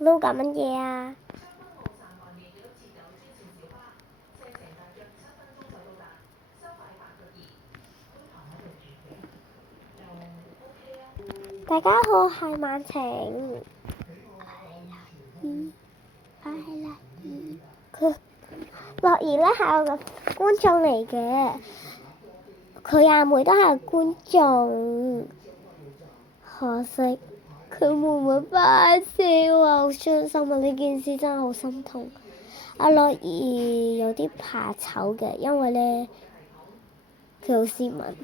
撈緊乜嘢啊？大家好，我係曼晴。我係樂兒。樂兒咧係我個觀眾嚟嘅，佢阿妹都係觀眾，可惜佢妹妹發燒啊，好傷心啊！呢件事真係好心痛。阿樂兒有啲怕醜嘅，因為咧佢好斯文。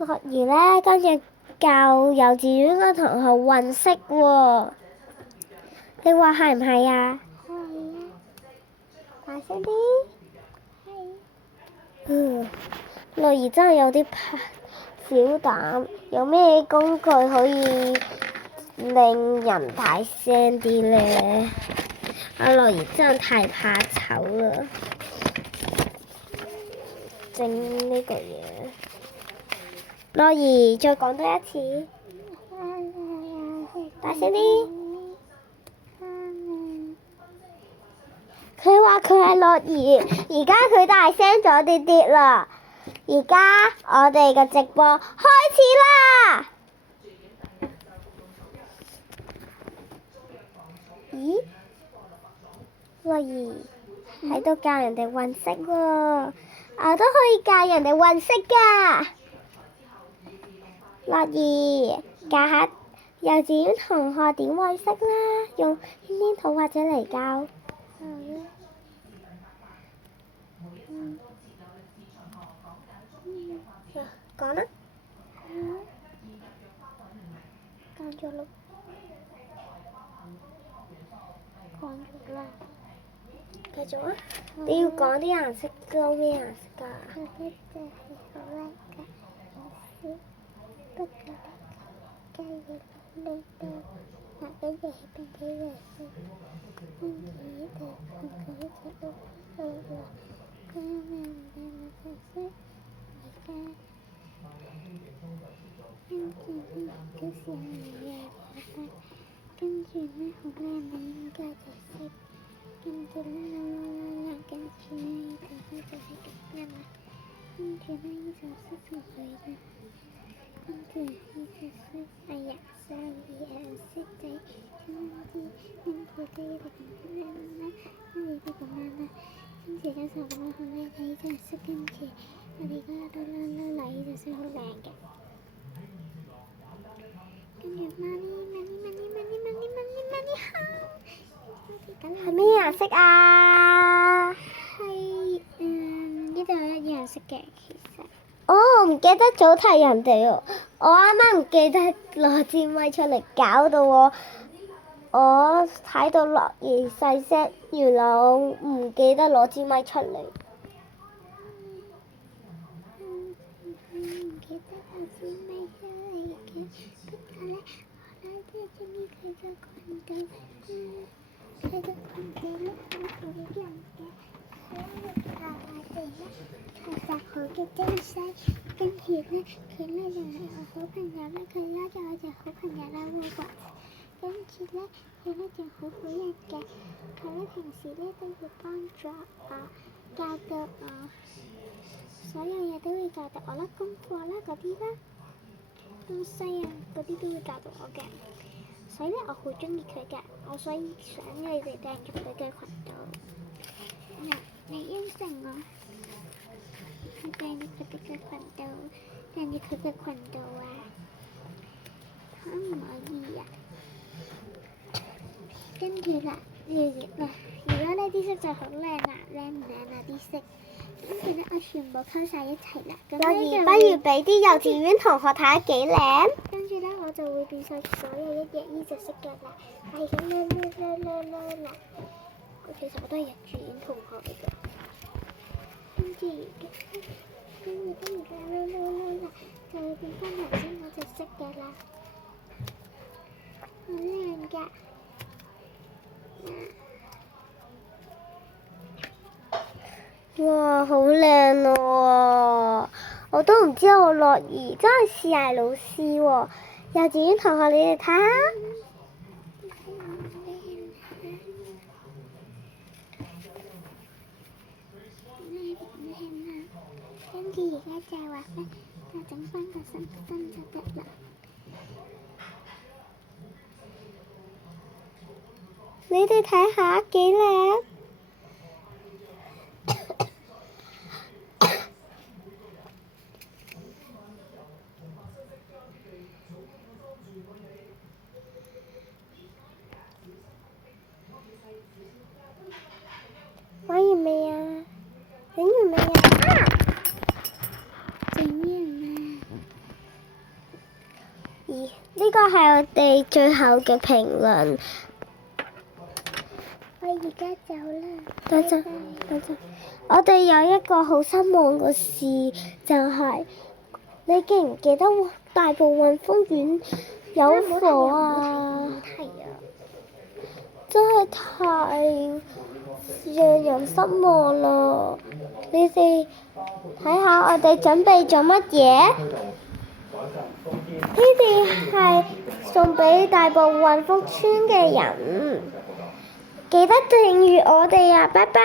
樂兒咧跟住教幼稚園嘅同學混色喎，你話係唔係啊？係啊，大聲啲。係。樂兒真係有啲怕小膽，有咩工具可以令人大聲啲咧？阿樂兒真係太怕醜啦！整呢個嘢，樂兒再講多一次，大聲啲。佢話佢係樂兒，而家佢大聲咗啲啲啦。而家我哋嘅直播開始啦！咦？樂兒喺度教人哋混色喎，我都可以教人哋混色㗎。樂兒教下幼稚園同學點混色啦，用黏黏土或者嚟教。講啦。講咗啦。講咗啦。繼續啊！你要講啲顏色，撈咩顏色㗎？我覺得係好叻㗎，不過加入呢度，嗱跟住係邊幾樣色？跟住呢度同佢一齊撈落，佢有咩唔同嘅顏色？而家跟住呢個時候又覺得，跟住呢好靚嘅應該就色。跟住呢，跟住呢就係咁樣啦。跟住呢就識同佢啦。跟住呢就識，哎呀，sorry，識仔。跟住呢就咁樣啦。跟住就咁樣啦。跟住呢就咁樣好靚嘅，就識跟住我哋嗰個啦呢就識好靚嘅。跟住媽咪好。係咩顏色啊？係呢度有一樣色嘅，其實。哦，唔記得早提人哋喎，我啱啱唔記得攞支咪出嚟，搞到我睇到樂兒細聲，原來我唔記得攞支咪出嚟。唔記得攞支咪出嚟嘅，不過咧，我咧真係中意佢個裙度。佢個裙度咧好好人嘅，所以下地咧其實好嘅精細。跟住咧，佢咧又係我好朋友咧，佢拉咗我做好朋友啦，會話。跟住咧，佢咧就好好人嘅，佢咧平時咧都會幫助我，教導我，所有嘢都會教導我啦，功課啦嗰啲啦，東西啊嗰啲都會教導我嘅。所以咧，我好中意佢嘅，我所以想你哋訂入佢嘅群度。嗱，你應承我，去訂入佢哋嘅群度，訂入佢嘅群度啊！可唔可以啊？跟住啦，而家呢啲色就好靚啦，靚唔靚啊啲色？跟住咧，我全部溝晒一齊啦。樂兒，不如俾啲幼稚園同學睇下幾靚。跟住咧，我就會變晒所有一隻呢隻色嘅啦，係咁啦。其實我都係幼稚園同學嚟嘅。跟住啦，就會變翻頭先嗰隻色嘅啦，好靚㗎。哇，好靚喎！我都唔知我樂兒真係視藝老師喎。幼稚園同學，你哋睇下，嘅而家就係話咧，就整翻個心心就得啦。你哋睇下幾靚？玩完未啊？整完未啊？整完啦。咦？呢個係我哋最後嘅評論。我而家走啦。等陣，等陣。我哋有一個好失望嘅事，就係你記唔記得大埔運豐園有火啊？真係太讓人失望啦！你哋睇下我哋準備咗乜嘢？呢啲係送俾大埔運豐村嘅人，記得訂閱我哋啊！拜拜。